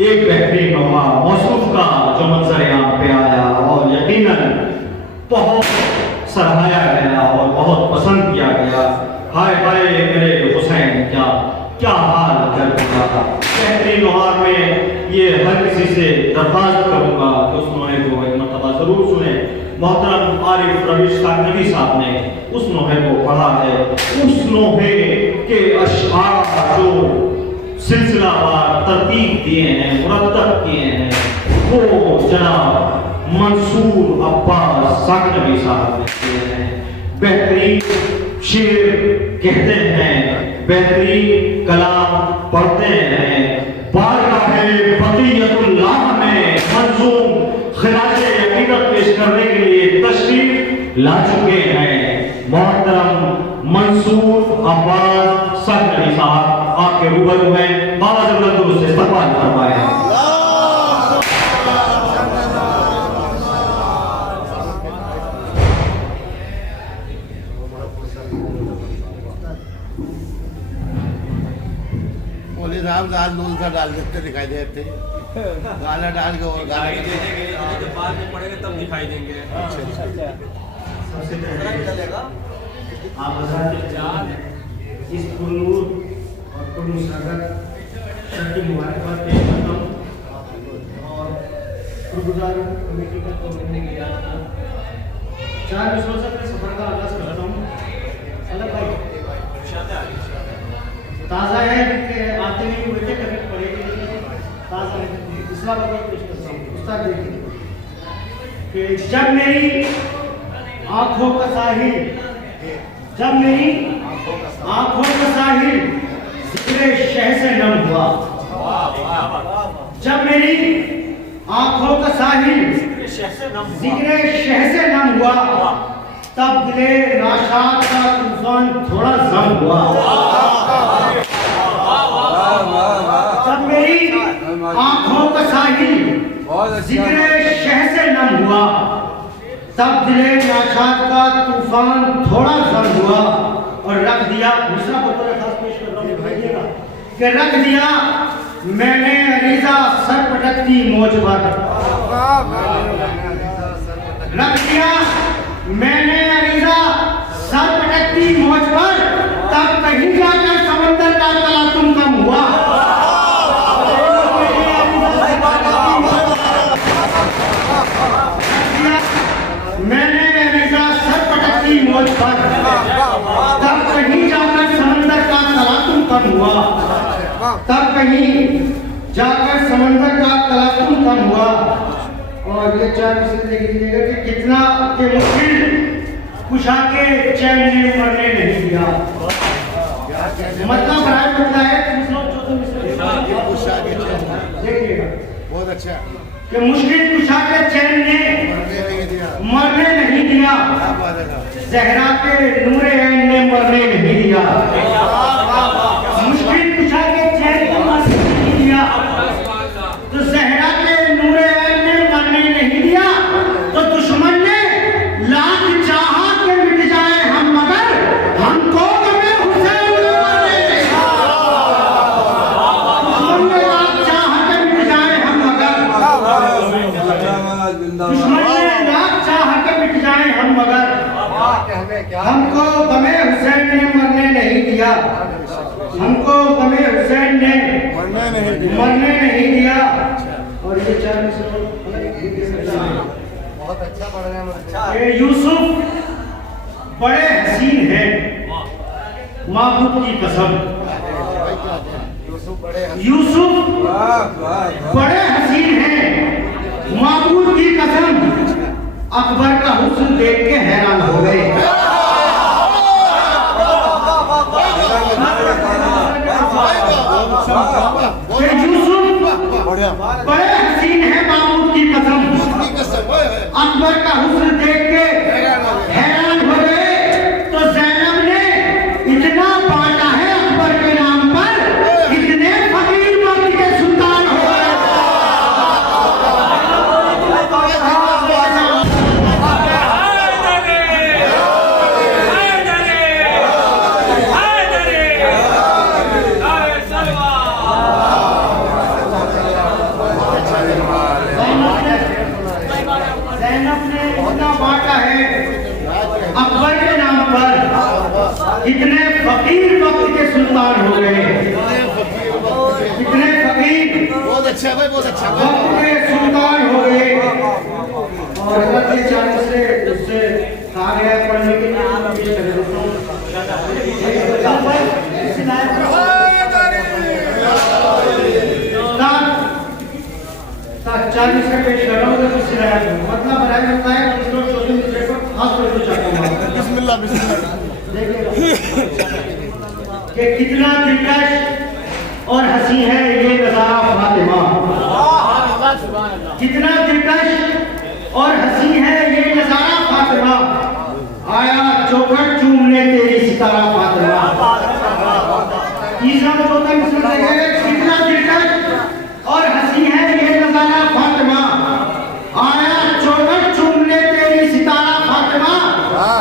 एक बेहतरीन नौहा मौसूफ का जो मंजर यहाँ पे आया और यकीनन बहुत सराहाया गया और बहुत पसंद किया गया। हाय हाय मेरे हुसैन क्या क्या हाल कर दिया। बेहतरीन नौहार में ये हर किसी से दरख्वास्त करूँगा कि उस नोहे को एक मरतबा ज़रूर सुने। मोहतरम आरिफ रवीश काकनवी साहब ने उस नोहे को पढ़ा है। उस नोहे के अशआर जो सिलसिलावार तरतीब दिए हैं, मुरतब किए हैं, वो जनाब मंसूर अब्बास काकनवी साहब ने किए हैं। बेहतरीन शेर कहते हैं, बेहतरीन कलाम पढ़ते हैं। बारगाह बक़ियतुल्लाह में मंजूम खिलाजे हकीकत पेश करने के लिए तशरीफ ला चुके हैं मोहतरम मंसूर अब्बास काकनवी साहब आपके रूबरू हैं। बाबा जबरदस्त से इस्तकबाल फरमाएं। साहब दाल नून सा डाल देते दिखाई देते, गाना डाल के और गाना जब बाद में पड़ेंगे तब दिखाई देंगे। सबसे पहले आप हज़रात इस पुरनूर और पुरनुसरत की मुबारकबाद पेश करता हूँ और शुक्रगुजार कमेटी का तो मैंने किया। 4 विषयों से अपने सफर का आगाज करता हूँ। अलग भाई ताज़ा है कि आते नहीं हुए थे, कभी पढ़ेगी ताज़ा है। दूसरा बात पेश करता हूँ। उस्ताद देखिए कि जब मेरी आँखों का साहिल, जब मेरी आँखों का साहिल जिक्रे शह से नम हुआ, जब मेरी आँखों का साहिल जिक्रे शह से नम हुआ, तब दिले नाशाद का तूफान थोड़ा जम हुआ। जब मेरी आँखों का साहिल जिक्रे शह से नम हुआ, तब दिले नाशाद का तूफान थोड़ा जम हुआ और रख दिया। दूसरा बतौर खास पेश कर रहा हूँ भाइएगा कि रख दिया मैंने अरीजा सर पटकती मोज पर, रख दिया मैंने अरीजा सर पटकती मोज पर, तब कहीं जाकर समंदर का तलातुम कम हुआ। मैंने अरीजा सर पटकती मोज पर, तब कहीं जाकर समंदर का तलातुम कम हुआ, तब कहीं जाकर समंदर का तलातुम कम हुआ। और ये 4 विषय देख लीजिएगा कि कितना के मुश्किल कुशा के चैन ने मरने नहीं दिया। मतलब बराबर होता है देखिएगा बहुत अच्छा कि मुश्किल कुशा के चैन ने मरने नहीं दिया, ज़हरा के नूरे ऐन ने मरने नहीं दिया। मुश्किल कुशा के चैन ने मरने नहीं दिया, तो ज़हरा के नूरे ऐन ने मरने नहीं दिया। तो दुश्मन ने लाख चाहा के मिट जाए हम, मगर हमको गमे हुसैन ने मरने नहीं दिया। दुश्मन ने लाख चाहा के मिट जाए हम, मगर दुश्मन ने लाख चाहा के मिट जाए हम, मगर हमको गमे हुसैन ने मरने नहीं दिया। हमको गमे हुसैन ने मरने नहीं दिया। और ये 4 बहुत अच्छा पढ़ रहे हैं। ये यूसुफ बड़े हसीन हैं माबूद की कसम, यूसुफ बड़े हसीन हैं माबूद की कसम, अकबर का हुस्न देख के हैरान हो गए। यूसुफ बड़े हसीन है माबूद की कसम, अकबर का हुस्न देख के हैरान हो गए। तो ज़ैनब ने इतना बांटा है अकबर के नाम पर, इतने फकीर वक्त के सुल्तान हो गए। अच्छा है भाई, बहुत अच्छा है भाई। वक्त के सुल्तान हो गए और हज़रत के चारों से उससे कहा गया पढ़ने के लिए पेश कर देता हूं। चालीस से पेश कर रहा हूँ तो किसी मतलब बनाए रखता है दूसरों सोशल मीडिया पर खास तौर से चाहता हूँ बिस्मिल्लाह बिस्मिल्लाह। देखिएगा कि कितना दिलकश और हंसी है ये नजारा फातिमा, कितना दिलकश और हंसी है ये नजारा फातिमा, आया चौखट चूमने तेरी सितारा फातिमा। तीसरा तो कितना दिलकश और हंसी है ये नजारा फातिमा, आया चौखट चूमने तेरी सितारा फातिमा।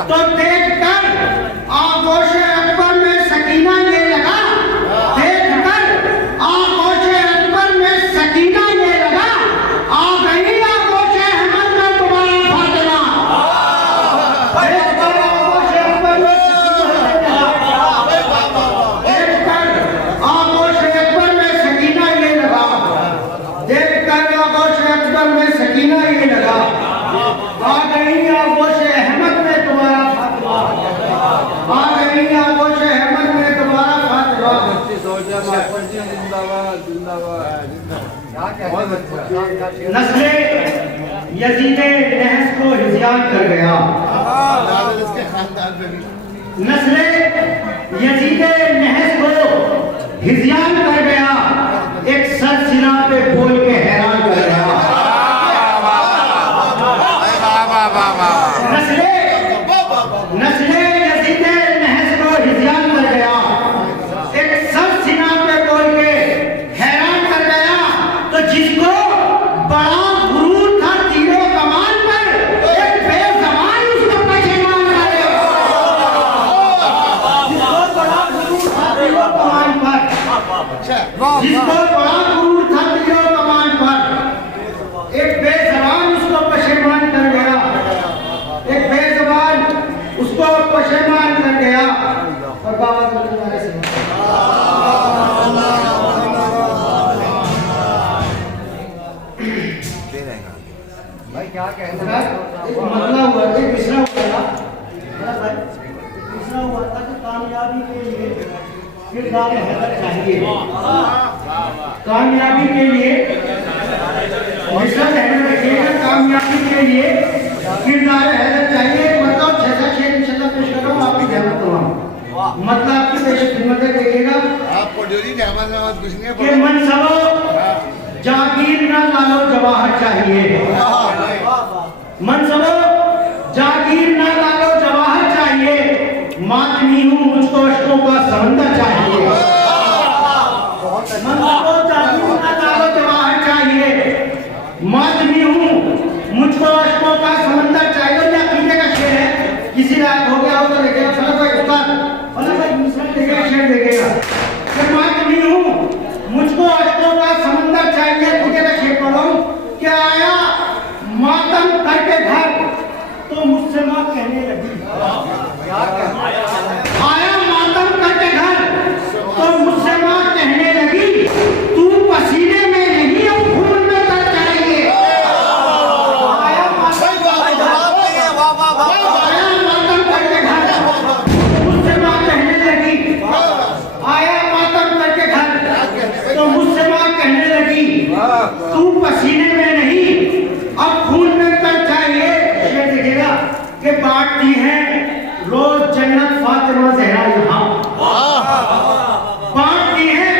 तो देख कर आगोश अकबर में सकीना ये लगा, देख कर आगोश अकबर में सकीना ये लगा, आ गई आगोश अहमद में तुम्हारा फातिमा। देख कर आगोश अकबर में सकीना ये लगा, देख कर आगोश अकबर में सकीना ये लगा, आ गई आगोश अहमद में तुम्हारा फातिमा, आ गई आगोश अहमद में तुम्हारा फातिमा। नस्ले यजीदे नहस को हिज़्यान कर गया, इसके खानदान पे भी नस्ले यजीदे नहस को हिज़्यान कर गया, एक सर सिना पे बोल के हैरान कर गया। नस्ले यजीदे नहस को हिज़्यान कर गया, एक सर सिना पे बोल के हैरान कर गया। तो जिसको बड़ा गुरूर था तीरों कमान पर, एक बेज़बान उसको पशेमान कर गया। जिसको बड़ा गुरूर था तीरों कमान पर, जिसको बड़ा गुरूर था तीरों कमान पर, एक बेज़बान उसको पशेमान कर गया, एक बेज़बान उसको पशेमान कर गया। और बाबा तुम्हारे से भाई क्या कहना है? एक मसला हुआ, एक मिसरा हुआ था, मिसरा हुआ था कि कामयाबी के लिए किरदार हैदर चाहिए, कामयाबी के लिए मिसरा हैदर रखिएगा, कामयाबी के लिए किरदार हैदर चाहिए। मतलब 6 इंशाल्लाह पेश कर रहा हूँ, आपकी ध्यान तमाम मतलब आपकी पेश खिदमत देखिएगा आपको जोरी ने हमारे कुछ नहीं कि मनसबो जागीर ना लालो जवाहर चाहिए, मनसबो जागीर ना लालो जवाहर चाहिए, मातमी हूँ मुझको अश्कों का समंदर चाहिए। मनसबो जागीर ना लालो जवाहर चाहिए, मातमी हूँ मुझको अश्कों का समंदर चाहिए। या अकीदे का शेर है, किसी रात हो गया हो तो देखिएगा फला भाई उस्ताद फला भाई दूसरा देखिएगा शेर देखिएगा कि मातमी हूँ मुझको अश्कों का समंदर चाहिए। अकीदे का शेर पढ़ रहा हूँ कि आया मातम करके घर तो मुझसे माँ कहने लगी, आया मातम करके घर तो मुझसे माँ कहने लगी, तू पसीने में नहीं अब खून में तर जाएंगे। आया मातम करके घर मुझसे माँ कहने लगी, आया मातम करके घर तो मुझसे माँ कहने लगी, तू पसीने में नहीं अब खून में तर चाहिए। शेर देखिएगा कि बांटती है रोज जन्नत फातिमा ज़हरा यहाँ, बांटती है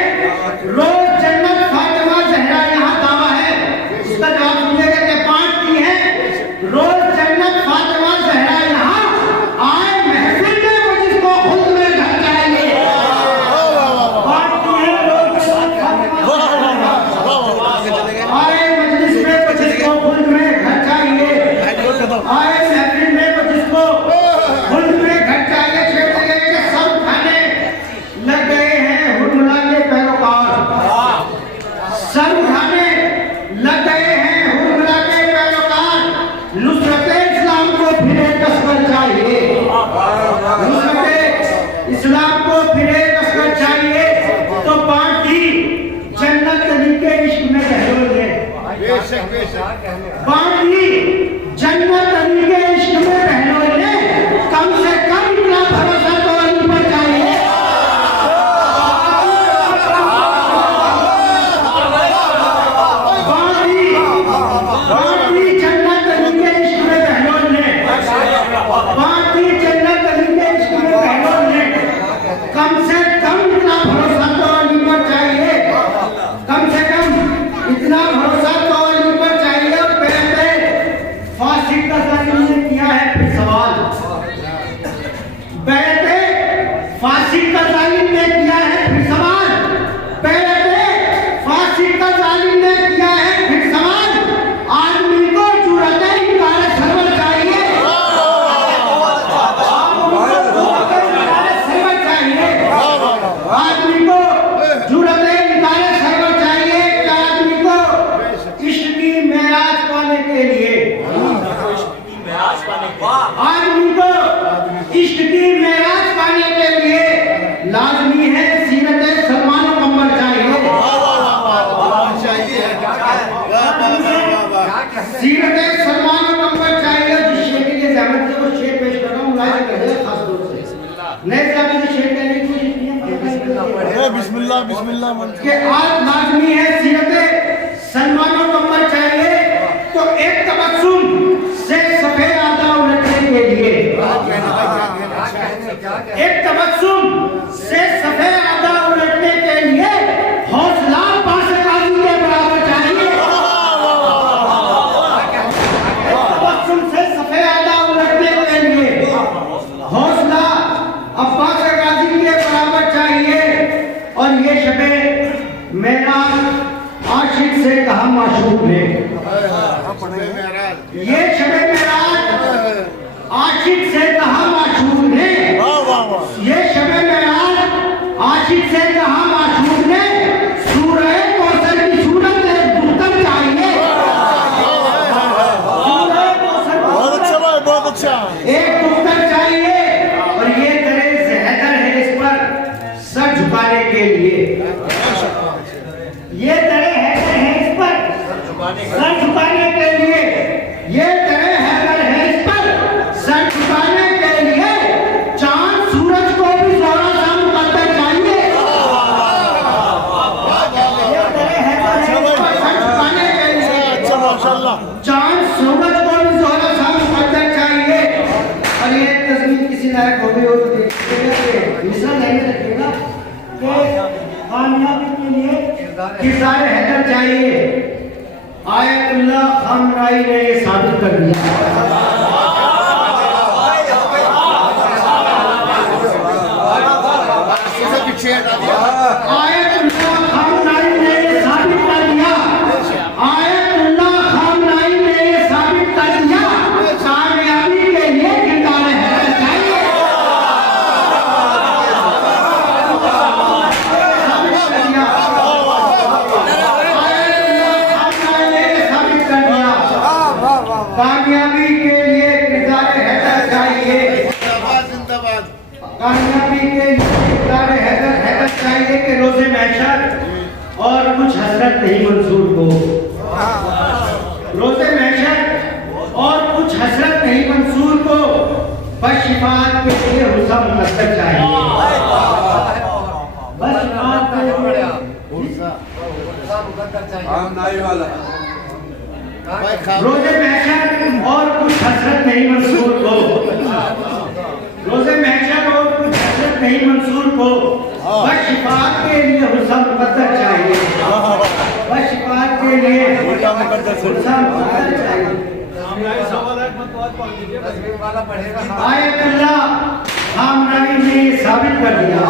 रोज जन्नत फातिमा ज़हरा यहाँ। दावा है, इसका जवाब सुनिएगा कि बांटती है रोज जन्नत फातिमा ज़हरा यहाँ, आए महफिल में वो जिसको खुद में घर जाएंगे। बांटती है रोज जन्नत फातिमा ज़हरा यहाँ, आए मजलिस में वो जिसको खुद में घर जाएंगे, आए महफिल में वो जिसको खुद में घर जाएंगे। शेर लगे कि सब खाने लग गए हैं हुरमुला के पैरोकार, सब खाने लग गए हैं हुरमुला के पैरोकार, नुसरत इस्लाम को फिरे तस्कर चाहिए, नुसरत इस्लाम को फिरे तस्कर चाहिए। तो बांटी जन्नत नबी के इश्क में रहो। बेशक बेशक क्या कहने का बाकी जन्नत अली के इश्क में बहनों ने कम से कम इतना भरोसा तो अली पर चाहिए। बाकी जन्नत अली के इश्क में बहनों ने बाकी जन्नत अली के इश्क में बहनों ने कम से कम इतना भरोसा तो अली पर चाहिए। कम से कम इतना भरोसा तो अली पर चाहिए। पहले फांसी का जालिम ने किया है फिर सवाल, पहले फांसी का जालिम ने किया है फिर सवाल, पहले फांसी का जालिम ने किया है फिर सवाल। आदमी को जुर्रत इनकार सरवर चाहिए। आदमी को जुर्रत इनकार सरवर चाहिए कि आदमी को इश्क की मेराज पाने के लिए, आदमी को इश्क की मेराज पाने के लिए लाजमी है सीरत सलमान मुकम्मल चाहिए। सीरत सलमान मुकम्मल चाहिए। जिस शेर के लिए ज़हमत से वो शेर पेश कर रहा हूँ, मुलाहिजा करिए खास तौर से नए ज़माने के शेर कहने की कोशिश की है। बिस्मिल्लाह बिस्मिल्लाह कि आज लाजमी है सीरत सलमान मुकम्मल चाहिए। तो एक तबस्सुम से सफे आदा उलटने के लिए, एक तबस्सुम से सफे आदा उलटने के लिए हौसला पास काजी के बराबर चाहिए। एक तबस्सुम से सफे आदा उलटने के लिए हौसला अब्बास गाजी के बराबर चाहिए। और ये शबे मेराज आशिक से कहा माशूक ने, ये शबे मेराज आशिक से कहा माशूक ने, ये शबे मेराज आशिक से कहा माशूक ने। सूरह कौसर की सूरत एक दुख्तर चाहिए। सूरह कौसर बहुत अच्छा भाई बहुत अच्छा। एक दुख्तर चाहिए। और ये तरह ज़हर है इस पर सर झुकाने के लिए, ये तरह है इस पर सर झुकाने के लिए, ये तरह है इस पर सर झुकाने के लिए। चांद सूरज को भी जोरा सा मुकद्दर चाहिए। ये तरह है इस पर सर झुकाने के लिए अच्छा माशाल्लाह। चांद सूरज को भी जोरा सा मुकद्दर चाहिए। और ये तस्वीर किसी लायक हो गई हो तो देखिएगा, मिसाल नहीं रखिएगा कि कामयाबी के लिए किरदार हैदर चाहिए। आयतुल्लाह खामराई ने ये साबित कर दिया। पीछे हटा दिया। आयतुल्लाह खामराई ने ये साबित कर दिया। आयतुल्लाह खामराई ने ये साबित कर दिया। कामयाबी के लिए किरदार हैदर चाहिए। कामयाबी के लिए किरदार हैदर चाहिए। जिंदाबाद। कामयाबी के लिए किरदार हैदर चाहिए कि रोज़े महशर और कुछ हसरत नहीं मंसूर को, रोज़े महशर और कुछ हसरत नहीं मंसूर को बस शिफाअत के लिए हुस्न मुकद्दर चाहिए। बस शिफाअत के लिए रोज़े महशर और कुछ हसरत नहीं मंसूर को, रोज़े महशर और कुछ हसरत नहीं मंसूर को बस शिफाअत के लिए हुस्न मुकद्दर चाहिए। बस शिफाअत के लिए हुस्न मुकद्दर चाहिए। आयतुल्लाह खामराई ने ये साबित कर दिया।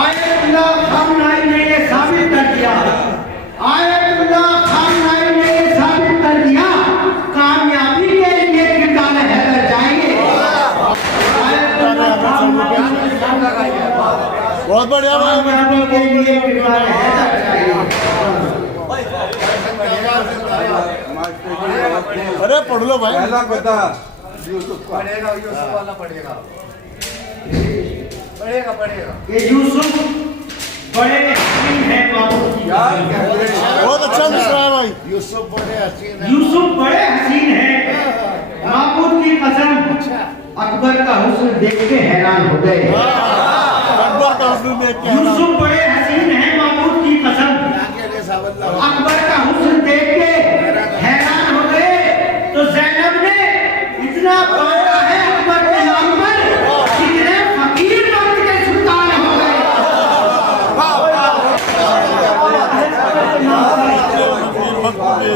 आयतुल्लाह खामराई ने ये साबित कर दिया। आयतुल्लाह खामराई ने ये साबित कर दिया। कामयाबी के लिए किरदार हैदर चाहिए। बहुत बढ़िया भाई। कामयाबी के लिए किरदार हैदर चाहिए। अरे पढ़ लो भाई। पहला पता पढ़ेगा, यूसुफ वाला पढ़ेगा, पढ़ेगा पढ़ेगा। ये यूसुफ बड़े हकीम हैं बाबू की। बहुत अच्छा मिसरा है भाई। यूसुफ बड़े हसीन है। यूसुफ बड़े हसीन है, माबूद की कसम अकबर का हुस्न देख के हैरान हो गए। अकबर का हुस्न देख के यूसुफ बड़े हसीन है, माबूद की कसम अकबर का हुस्न देख के हैरान हो गए। तो ज़ैनब ने इतना बांटा है अकबर के नाम पर, कितने फकीर वक्त के सुल्तान हो गए।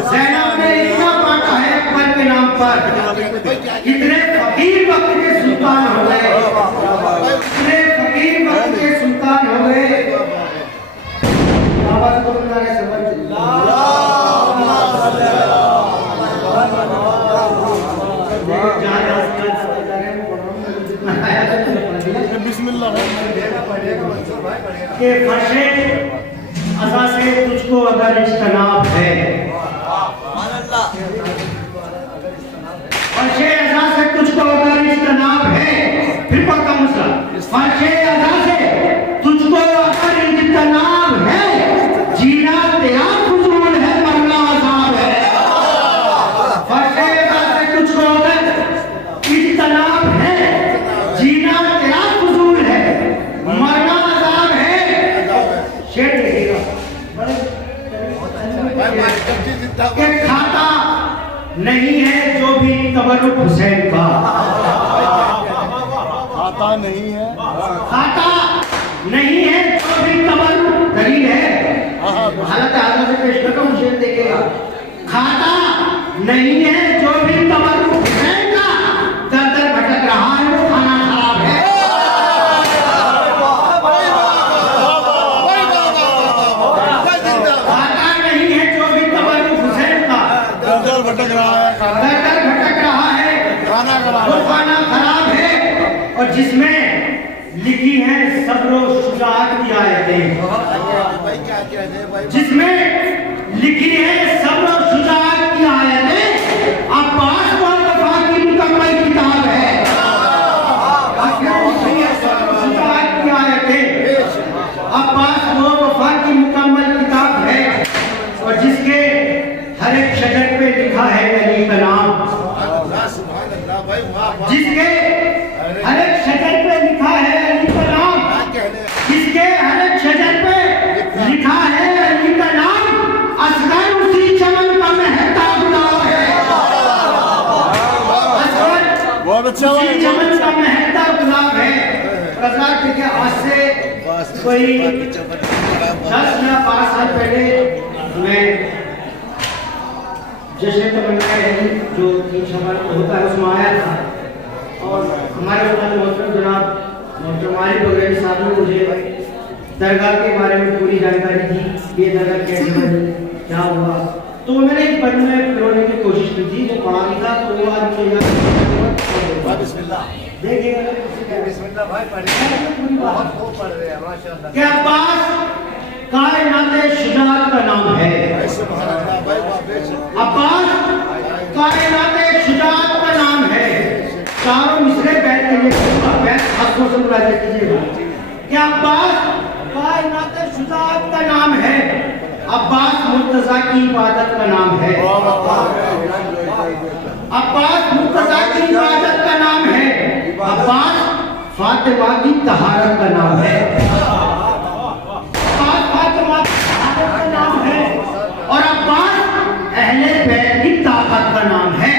ज़ैनब ने इतना बांटा है अकबर के नाम पर, कितने फकीर वक्त के सुल्तान हो गए। कितने फकीर वक्त के सुल्तान हो गए। आवाज को बना रहे समझ के फर्शे अज़ा से तुझको अगर इज्तनाब है, फर्शे अज़ा से तुझको अगर इज्तनाब है, फिर पढ़ता हूँ सर, फर्शे अज़ा से तुझको अगर इज्तनाब है, जीना तेरा फुजूल है, मरना अज़ाब है। फर्शे अज़ा से तुझको अगर इज्तनाब है, जीना तेरा फुजूल है, मरना अज़ाब है। शेर देखिएगा कि खाता नहीं है जो भी तबर्रुक हुसैन का, खाता नहीं है, खाता नहीं है जो भी तबर्रुक दलील है। हालत आगे से पेश करता हूँ, शेर देखिएगा। खाता नहीं है जो भी तबर्रुक हुसैन का, दर दर भटक रहा है वो खाना खराब है। खाता नहीं है जो भी तबर्रुक हुसैन का, दर भटक रहा है, दर दर भटक रहा है खाना वो खाना खराब है। और जिसमें लिखी है सब्र और शुजाअत की आयतें, भाई क्या कहते हैं भाई, जिसमें लिखी है सब्र और शुजाअत की आयतें, अब्बास और वफा की मुकम्मल किताब है। लिखी है सब्र और शुजाअत की आयतें, अब्बास और वफा की मुकम्मल किताब है। और जिसके हर एक शजर पे लिखा है अली का नाम, जिसके हर एक शजर पे लिखा है अली का नाम, जिसके हर एक शजर पे लिखा है अली का नाम, असगर उसी चमन का महकता गुलाब है। असगर बहुत अच्छा उसी चमन का महकता गुलाब है। रज़ा के आज से कोई 10 या 12 साल पहले मैं जश्न तमन्ना जो 3 शवाल को होता है उसमें आया था, और हमारे उस्ताद मोहतरम जनाब मोहतरम बगैरी साहब ने मुझे दरगाह के बारे में पूरी जानकारी दी, ये दरगाह कैसे बनी, क्या हुआ। तो मैंने एक पढ़ने में पिरोने की कोशिश की थी, वो पढ़ा नहीं था, तो वो आज मुझे याद देखिएगा बिस्मिल्लाह भाई पढ़िए, बहुत खूब पढ़ रहे हैं माशाल्लाह। कि अब्बास कायनाते शुजाअत का नाम है। अब्बास कायनाते शुजाअत का नाम है। चारों मिसरे बैठ के बैठ हाथों से मुराद कीजिएगा कि अब्बास कायनाते शुजाअत का नाम है। अब्बास मुर्तजा की इबादत का नाम है। अब्बास मुर्तजा की इबादत का नाम है। अब्बास फातिमा की तहारत का नाम है। अब्बास फातिमा की तहारत का नाम है। और अब्बास अहले बैत की ताकत का नाम है।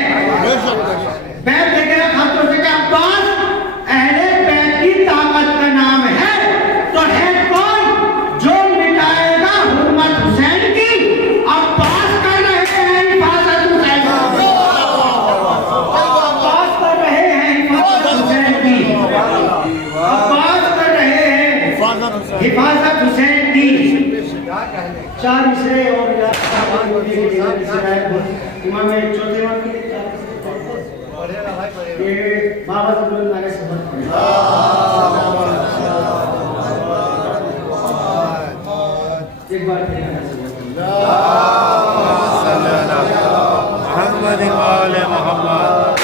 बैत देखेगा खासतौर से कि अब्बास अहले बैत की ताकत का नाम है। तो है कौन जो मिटाएगा हुर्मत हुसैन की? अब्बास कर रहे हैं हिफाजत हुसैन की। अब्बास कर रहे हैं हिफाजत हुसैन की। अब्बास कर रहे हैं हिफाजत हुसैन की। 4 मिसरे और इमाम चौथे इमाम के पढ़िएगा भाई पढ़िएगा। ये बाबा अब्दुल नारे समझ एक बार मोहम्मद वाले मोहम्मद।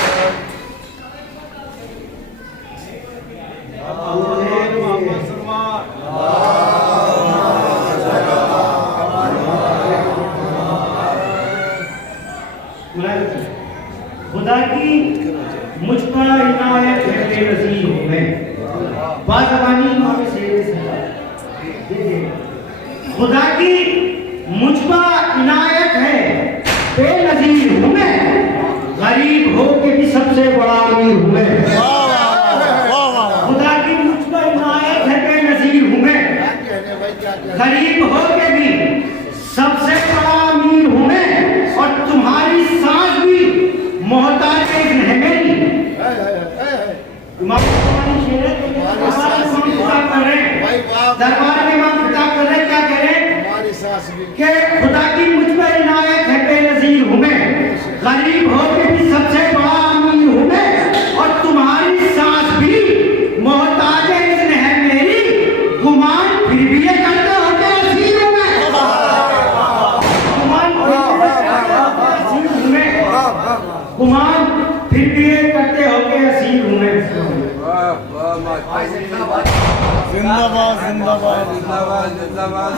खुदा की मुझ पर इनायत है बेनज़ीर हूँ मैं। बाज़बानी इमाम शेर सरदार। खुदा की मुझ पर इनायत है बेनज़ीर हूँ मैं। गरीब हो के भी सबसे बड़ा अमीर हूँ मैं। खुदा की मुझ पर इनायत है बेनज़ीर हूँ मैं। गरीब हो के भी सबसे बड़ा अमीर हूँ मैं। और तुम्हारी सांस भी मोहताज है मेरी। इमाम शेर है, खिताब कर रहे हैं दरबार में, इमाम खिताब कर रहे हैं, क्या कह रहे हैं हमारी सांस भी कि खुदा की मुझ पर इनायत है बेनज़ीर हूँ मैं। गरीब हो के भी सबसे बड़ा अमीर हूँ मैं। और तुम्हारी सांस भी मोहताज है मेरी। गुमान फिर भी ये करते होते असीर हूँ मैं। गुमान गुमान फिर भी ये करते होके असीर हूँ मैं। जिंदाबाद जिंदाबाद जिंदाबाद जिंदाबाद।